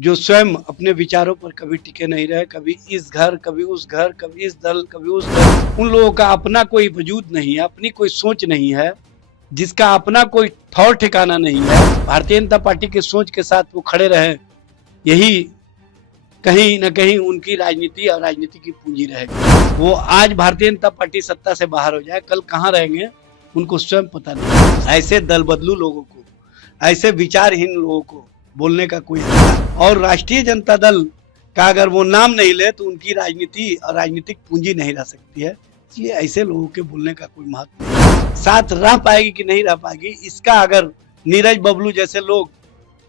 जो स्वयं अपने विचारों पर कभी टिके नहीं रहे, कभी इस घर, कभी उस घर, कभी इस दल, कभी उस दल। उन लोगों का अपना कोई वजूद नहीं है, अपनी कोई सोच नहीं है, जिसका अपना कोई ठौर ठिकाना नहीं है। भारतीय जनता पार्टी के सोच के साथ वो खड़े रहे, यही कहीं न कहीं उनकी राजनीति और राजनीति की पूंजी रहेगी। वो आज भारतीय जनता पार्टी सत्ता से बाहर हो जाए, कल कहाँ रहेंगे उनको स्वयं पता नहीं। ऐसे दल बदलू लोगों को, ऐसे विचारहीन लोगों को बोलने का कोई हक। और राष्ट्रीय जनता दल का अगर वो नाम नहीं ले तो उनकी राजनीति और राजनीतिक पूंजी नहीं रह सकती है। इसलिए ऐसे लोगों के बोलने का कोई महत्व नहीं। साथ रह पाएगी कि नहीं रह पाएगी, इसका अगर नीरज बबलू जैसे लोग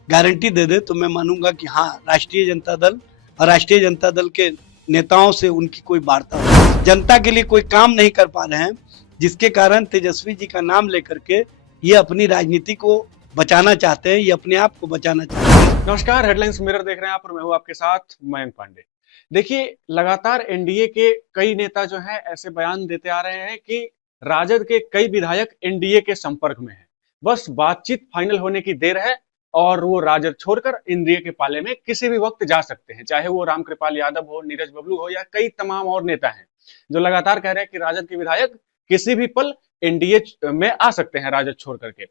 गारंटी दे दे तो मैं मानूंगा कि हाँ, राष्ट्रीय जनता दल और राष्ट्रीय जनता दल के नेताओं से उनकी कोई वार्ता हो। जनता के लिए कोई काम नहीं कर पा रहे हैं, जिसके कारण तेजस्वी जी का नाम लेकर के ये अपनी राजनीति को बचाना चाहते हैं, ये अपने आप को बचाना चाहते हैं। नमस्कार, हेडलाइंस मिरर देख रहे हैं आप और मैं हूं आपके साथ मयंक पांडे। देखिए, लगातार एनडीए के कई नेता जो हैं ऐसे बयान देते आ रहे हैं कि राजद के कई विधायक एनडीए के संपर्क में हैं। बस बातचीत फाइनल होने की देर है और वो राजद छोड़कर एनडीए के पाले में किसी भी वक्त जा सकते हैं, चाहे वो रामकृपाल यादव हो, नीरज बबलू हो या कई तमाम और नेता हैं जो लगातार कह रहे हैं कि राजद के विधायक किसी भी पल एनडीए में आ सकते हैं राजद छोड़ करके।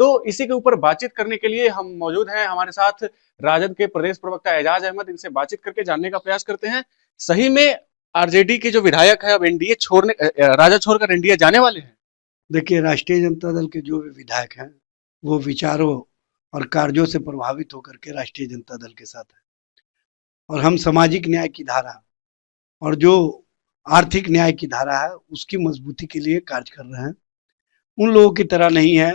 तो इसी के ऊपर बातचीत करने के लिए हम मौजूद हैं, हमारे साथ राजद के प्रदेश प्रवक्ता एजाज अहमद। इनसे बातचीत करके जानने का प्रयास करते हैं, सही में आरजेडी के जो विधायक है अब एनडीए छोड़ने, राजद छोड़कर एनडीए जाने वाले हैं? देखिए, राष्ट्रीय जनता दल के जो भी विधायक हैं वो विचारों और कार्यों से प्रभावित होकर के राष्ट्रीय जनता दल के साथ है, और हम सामाजिक न्याय की धारा और जो आर्थिक न्याय की धारा है उसकी मजबूती के लिए कार्य कर रहे हैं। उन लोगों की तरह नहीं है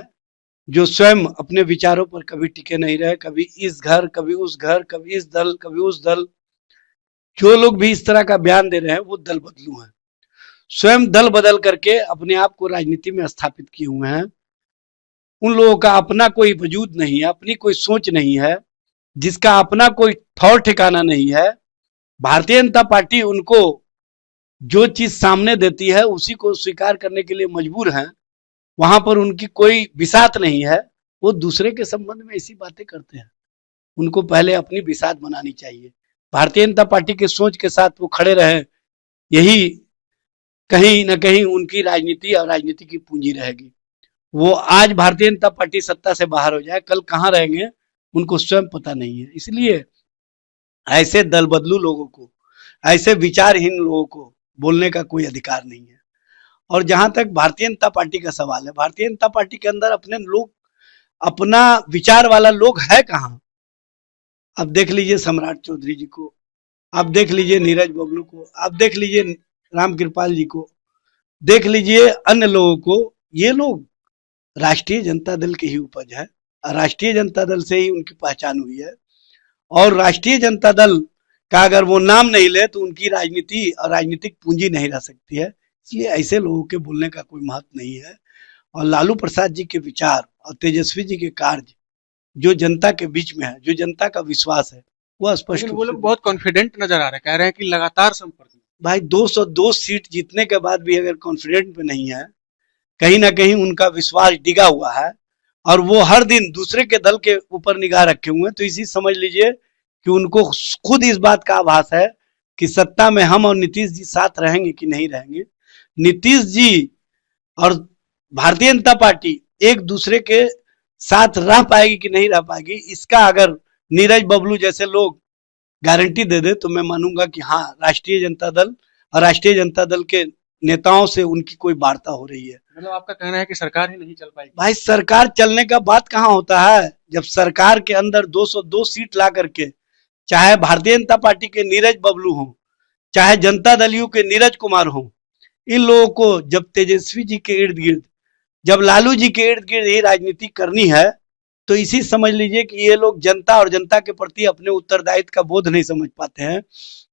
जो स्वयं अपने विचारों पर कभी टिके नहीं रहे, कभी इस घर, कभी उस घर, कभी इस दल, कभी उस दल। जो लोग भी इस तरह का बयान दे रहे हैं वो दल बदलू हैं, स्वयं दल बदल करके अपने आप को राजनीति में स्थापित किए हुए हैं। उन लोगों का अपना कोई वजूद नहीं है, अपनी कोई सोच नहीं है, जिसका अपना कोई ठौर ठिकाना नहीं है। भारतीय जनता पार्टी उनको जो चीज सामने देती है उसी को स्वीकार करने के लिए मजबूर है। वहां पर उनकी कोई बिसात नहीं है, वो दूसरे के संबंध में ऐसी बातें करते हैं। उनको पहले अपनी बिसात बनानी चाहिए। भारतीय जनता पार्टी के सोच के साथ वो खड़े रहे, यही कहीं न कहीं उनकी राजनीति और राजनीति की पूंजी रहेगी। वो आज भारतीय जनता पार्टी सत्ता से बाहर हो जाए, कल कहाँ रहेंगे उनको स्वयं पता नहीं है। इसलिए ऐसे दल बदलू लोगों को, ऐसे विचारहीन लोगों को बोलने का कोई अधिकार नहीं है। और जहां तक भारतीय जनता पार्टी का सवाल है, भारतीय जनता पार्टी के अंदर अपने लोग, अपना विचार वाला लोग है कहाँ? अब देख लीजिए सम्राट चौधरी जी को, आप देख लीजिए नीरज बबलू को, आप देख लीजिए रामकृपाल जी को, देख लीजिए अन्य लोगों को। ये लोग राष्ट्रीय जनता दल की ही उपज है, राष्ट्रीय जनता दल से ही उनकी पहचान हुई है। और राष्ट्रीय जनता दल का अगर वो नाम नहीं ले तो उनकी राजनीति और राजनीतिक पूंजी नहीं रह सकती है। इसलिए ऐसे लोगों के बोलने का कोई महत्व नहीं है। और लालू प्रसाद जी के विचार और तेजस्वी जी के कार्य जो जनता के बीच में है, जो जनता का विश्वास है, वो स्पष्ट लेकिन रूप वो से लोग बहुत कॉन्फिडेंट नजर आ रहे हैं, कह रहे हैं कि लगातार संपर्क में। भाई 202 सीट जीतने के बाद भी अगर कॉन्फिडेंट में नहीं है, कहीं ना कहीं उनका विश्वास डिगा हुआ है और वो हर दिन दूसरे के दल के ऊपर निगाह रखे हुए हैं, तो इसी समझ लीजिए कि उनको खुद इस बात का आभास है कि सत्ता में हम और नीतीश जी साथ रहेंगे कि नहीं रहेंगे। नीतीश जी और भारतीय जनता पार्टी एक दूसरे के साथ रह पाएगी कि नहीं रह पाएगी, इसका अगर नीरज बबलू जैसे लोग गारंटी दे दे तो मैं मानूंगा कि हाँ, राष्ट्रीय जनता दल और राष्ट्रीय जनता दल के नेताओं से उनकी कोई वार्ता हो रही है। मतलब आपका कहना है कि सरकार ही नहीं चल पाएगी? भाई, सरकार चलने का बात कहाँ होता है? जब सरकार के अंदर 202 सीट ला करके, चाहे भारतीय जनता पार्टी के नीरज बबलू हो, चाहे जनता दलियों के नीरज कुमार हो, इन लोगों को जब तेजस्वी जी के इर्द गिर्द, जब लालू जी के इर्द गिर्द ही राजनीति करनी है, तो इसी समझ लीजिए कि ये लोग जनता और जनता के प्रति अपने उत्तरदायित्व का बोध नहीं समझ पाते हैं,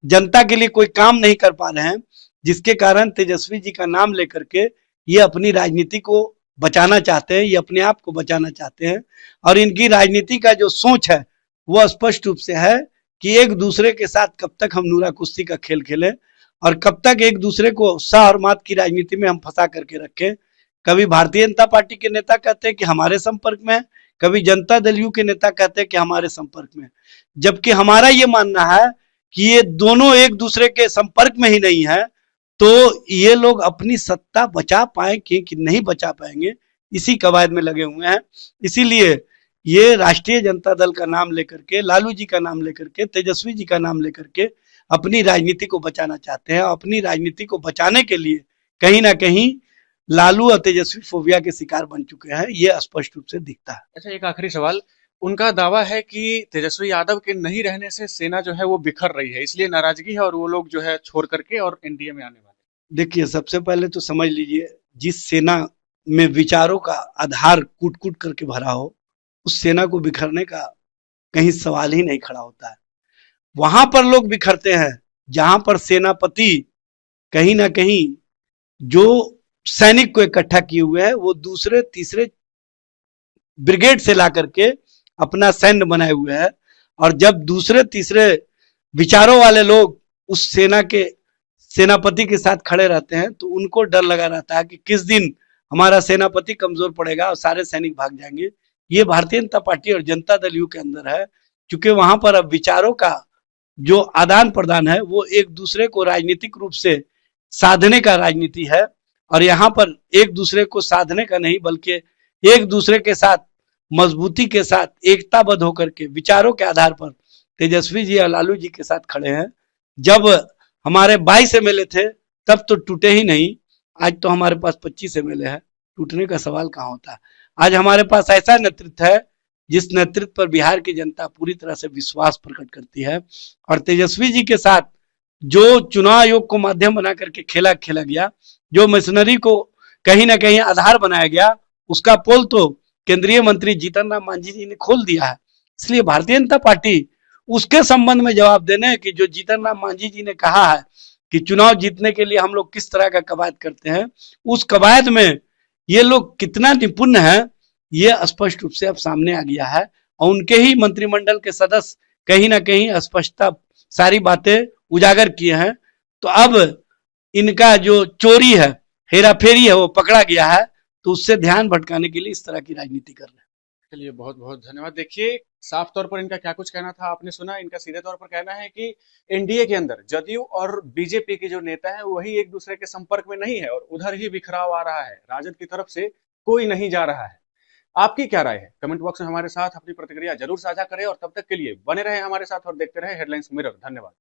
जनता के लिए कोई काम नहीं कर पा रहे हैं, जिसके कारण तेजस्वी जी का नाम लेकर के ये अपनी राजनीति को बचाना चाहते हैं, ये अपने आप को बचाना चाहते हैं। और इनकी राजनीति का जो सोच है वो स्पष्ट रूप से है कि एक दूसरे के साथ कब तक हम नूरा कुश्ती का खेल खेलें और कब तक एक दूसरे को शाह और मात की राजनीति में हम फंसा करके रखें। कभी भारतीय जनता पार्टी के नेता कहते हैं कि हमारे संपर्क में है, कभी जनता दल यू के नेता कहते हैं कि हमारे संपर्क में, जबकि हमारा ये मानना है कि ये दोनों एक दूसरे के संपर्क में ही नहीं है, तो ये लोग अपनी सत्ता बचा पाए कि नहीं बचा पाएंगे, इसी कवायद में लगे हुए हैं। इसीलिए ये राष्ट्रीय जनता दल का नाम लेकर के, लालू जी का नाम लेकर के, तेजस्वी जी का नाम लेकर के अपनी राजनीति को बचाना चाहते हैं। अपनी राजनीति को बचाने के लिए कहीं ना कहीं लालू और तेजस्वी फोबिया के शिकार बन चुके हैं, ये स्पष्ट रूप से दिखता है। अच्छा, एक आखिरी सवाल। उनका दावा है कि तेजस्वी यादव के नहीं रहने से सेना जो है वो बिखर रही है, इसलिए नाराजगी है और वो लोग जो है छोड़ करके और एनडीए में आने वाले। देखिए, सबसे पहले तो समझ लीजिए, जिस सेना में विचारों का आधार कूट कूट करके भरा हो, उस सेना को बिखरने का कहीं सवाल ही नहीं खड़ा होता है। वहां पर लोग बिखरते हैं जहां पर सेनापति कहीं ना कहीं जो सैनिक को इकट्ठा किए हुए है वो दूसरे तीसरे ब्रिगेड से ला करके अपना सैन्य बनाए हुए है, और जब दूसरे तीसरे विचारों वाले लोग उस सेना के सेनापति के साथ खड़े रहते हैं तो उनको डर लगा रहता है कि किस दिन हमारा सेनापति कमजोर पड़ेगा और सारे सैनिक भाग जाएंगे। ये भारतीय जनता पार्टी और जनता दल यू के अंदर है, क्योंकि वहां पर अब विचारों का जो आदान प्रदान है वो एक दूसरे को राजनीतिक रूप से साधने का राजनीति है, और यहाँ पर एक दूसरे को साधने का नहीं बल्कि एक दूसरे के साथ मजबूती के साथ एकताबद्ध होकर के विचारों के आधार पर तेजस्वी जी और लालू जी के साथ खड़े हैं। जब हमारे 22 एमएलए थे तब तो टूटे ही नहीं, आज तो हमारे पास 25 एमएलए है, टूटने का सवाल कहाँ होता है। आज हमारे पास ऐसा नेतृत्व है जिस नेतृत्व पर बिहार की जनता पूरी तरह से विश्वास प्रकट करती है, और तेजस्वी जी के साथ जो चुनाव आयोग को माध्यम बना करके खेला गया, जो मशीनरी को कहीं ना कहीं आधार बनाया गया, उसका पोल तो केंद्रीय मंत्री जीतन राम मांझी जी ने खोल दिया है। इसलिए भारतीय जनता पार्टी उसके संबंध में जवाब देने कि जो जीतन राम मांझी जी ने कहा है कि चुनाव जीतने के लिए हम लोग किस तरह का कवायद करते हैं, उस कवायद में ये लोग कितना निपुण है ये स्पष्ट रूप से अब सामने आ गया है, और उनके ही मंत्रिमंडल के सदस्य कहीं ना कहीं स्पष्टता सारी बातें उजागर किए हैं। तो अब इनका जो चोरी है, हेरा फेरी है, वो पकड़ा गया है, तो उससे ध्यान भटकाने के लिए इस तरह की राजनीति कर रहे हैं। चलिए, बहुत बहुत धन्यवाद। देखिए, साफ तौर पर इनका क्या कुछ कहना था आपने सुना। इनका सीधे तौर पर कहना है कि एनडीए के अंदर जदयू और बीजेपी के जो नेता हैं वही एक दूसरे के संपर्क में नहीं है और उधर ही बिखराव आ रहा है, राजद की तरफ से कोई नहीं जा रहा है। आपकी क्या राय है? कमेंट बॉक्स में हमारे साथ अपनी प्रतिक्रिया जरूर साझा करें और तब तक के लिए बने रहे हमारे साथ और देखते रहे हेडलाइंस मिरर। धन्यवाद।